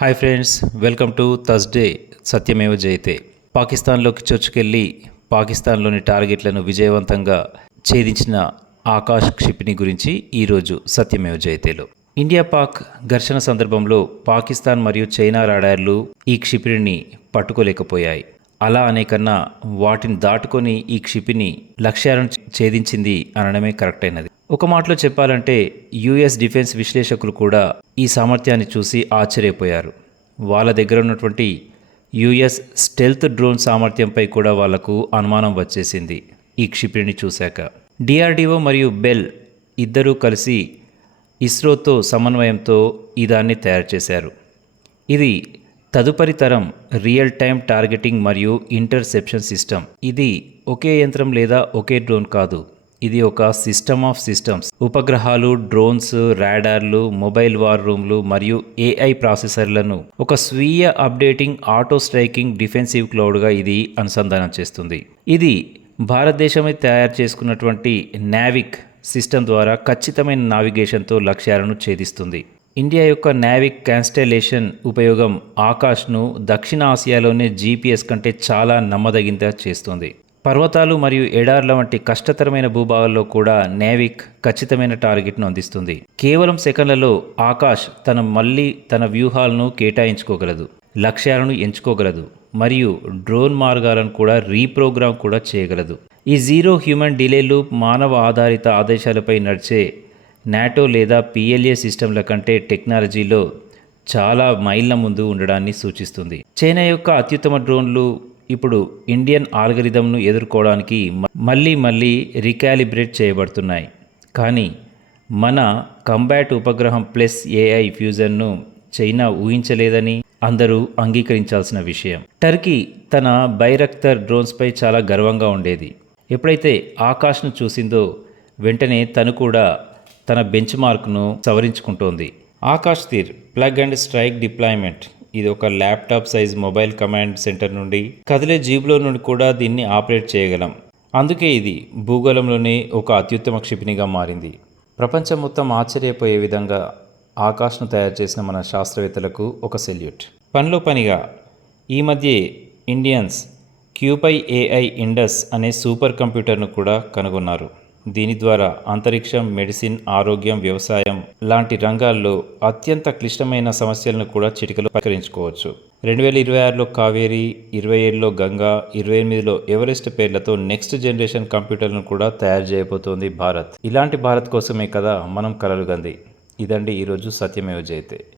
Hi friends, welcome to Thursday Satyameva Jayate. పాకిస్తాన్లోకి చొచ్చుకెళ్లి పాకిస్తాన్లోని టార్గెట్లను విజయవంతంగా ఛేదించిన ఆకాశ్ క్షిపణి గురించి ఈరోజు సత్యమేవ జయతేలో. ఇండియా పాక్ ఘర్షణ సందర్భంలో పాకిస్తాన్ మరియు చైనా రాడార్లు ఈ క్షిపణిని పట్టుకోలేకపోయాయి. అలా అనేకన్నా వాటిని దాటుకొని ఈ క్షిపణి లక్ష్యాలను ఛేదించింది అనడమే కరెక్ట్ అయినది. ఒక మాటలో చెప్పాలంటే యుఎస్ డిఫెన్స్ విశ్లేషకులు కూడా ఈ సామర్థ్యాన్ని చూసి ఆశ్చర్యపోయారు. వాళ్ళ దగ్గర ఉన్నటువంటి యుఎస్ స్టెల్త్ డ్రోన్ సామర్థ్యంపై కూడా వాళ్లకు అనుమానం వచ్చేసింది ఈ క్షిపణిని చూశాక. డిఆర్డిఓ మరియు బెల్ ఇద్దరూ కలిసి ఇస్రోతో సమన్వయంతో ఈ దాన్ని తయారు చేశారు. ఇది తదుపరి తరం రియల్ టైమ్ టార్గెటింగ్ మరియు ఇంటర్సెప్షన్ సిస్టమ్. ఇది ఒకే యంత్రం లేదా ఒకే డ్రోన్ కాదు, ఇది ఒక సిస్టమ్ ఆఫ్ సిస్టమ్స్. ఉపగ్రహాలు, డ్రోన్స్, రాడార్లు, మొబైల్ వార్ రూమ్లు మరియు ఏఐ ప్రాసెసర్లను ఒక స్వీయ అప్డేటింగ్, ఆటో స్ట్రైకింగ్ డిఫెన్సివ్ క్లౌడ్గా ఇది అనుసంధానం చేస్తుంది. ఇది భారతదేశమే తయారు చేసుకున్నటువంటి నావిక్ సిస్టమ్ ద్వారా ఖచ్చితమైన నావిగేషన్తో లక్ష్యాలను ఛేదిస్తుంది. ఇండియా యొక్క నావిక్ కాన్స్టలేషన్ ఉపయోగం ఆకాష్ను దక్షిణ ఆసియాలోనే జీపీఎస్ కంటే చాలా నమ్మదగిందా చేస్తుంది. పర్వతాలు మరియు ఎడార్ల వంటి కష్టతరమైన భూభాగాల్లో కూడా నావిక్ ఖచ్చితమైన టార్గెట్ను అందిస్తుంది. కేవలం సెకండ్లలో ఆకాష్ తన వ్యూహాలను కేటాయించుకోగలదు, లక్ష్యాలను ఎంచుకోగలదు మరియు డ్రోన్ మార్గాలను కూడా రీప్రోగ్రామ్ కూడా చేయగలదు. ఈ జీరో హ్యూమన్ డిలే లూప్ మానవ ఆధారిత ఆదేశాలపై నడిచే నాటో లేదా పిఎల్ఏ సిస్టంల కంటే టెక్నాలజీలో చాలా మైళ్ళ ముందు ఉండడాన్ని సూచిస్తుంది. చైనా యొక్క అత్యుత్తమ డ్రోన్లు ఇప్పుడు ఇండియన్ ఆల్గరిథంను ఎదుర్కోవడానికి మళ్ళీ రీకాలిబ్రేట్ చేయబడుతున్నాయి. కానీ మన కంబాట్ ఉపగ్రహం ప్లస్ ఏఐ ఫ్యూజన్ను చైనా ఊహించలేదని అందరూ అంగీకరించాల్సిన విషయం. టర్కీ తన బైరక్తర్ డ్రోన్స్పై చాలా గర్వంగా ఉండేది. ఎప్పుడైతే ఆకాష్ను చూసిందో వెంటనే తను కూడా తన బెంచ్ మార్క్ను సవరించుకుంటోంది. Akash Teer plug and strike deployment. ఇది ఒక laptop size mobile command center నుండి కదిలే జీబులో నుండి కూడా దీన్ని ఆపరేట్ చేయగలం. అందుకే ఇది భూగోళంలోనే ఒక అత్యుత్తమ క్షిపణిగా మారింది. ప్రపంచం మొత్తం ఆశ్చర్యపోయే విధంగా ఆకాష్ను తయారు చేసిన మన శాస్త్రవేత్తలకు ఒక సెల్యూట్. పనిలో పనిగా ఈ మధ్య ఇండియన్స్ క్యూపై ఏఐ ఇండస్ అనే సూపర్ కంప్యూటర్ను కూడా కనుగొన్నారు. దీని ద్వారా అంతరిక్షం, మెడిసిన్, ఆరోగ్యం, వ్యవసాయం లాంటి రంగాల్లో అత్యంత క్లిష్టమైన సమస్యలను కూడా చిటికలో పరిష్కరించుకోవచ్చు. 2026లో కావేరీ, 27లో గంగా, 28లో ఎవరెస్ట్ పేర్లతో నెక్స్ట్ జనరేషన్ కంప్యూటర్లను కూడా తయారు చేయబోతోంది భారత్. ఇలాంటి భారత్ కోసమే కదా మనం కలలుగంది. ఇదండి ఈరోజు సత్యమేవ జయతే.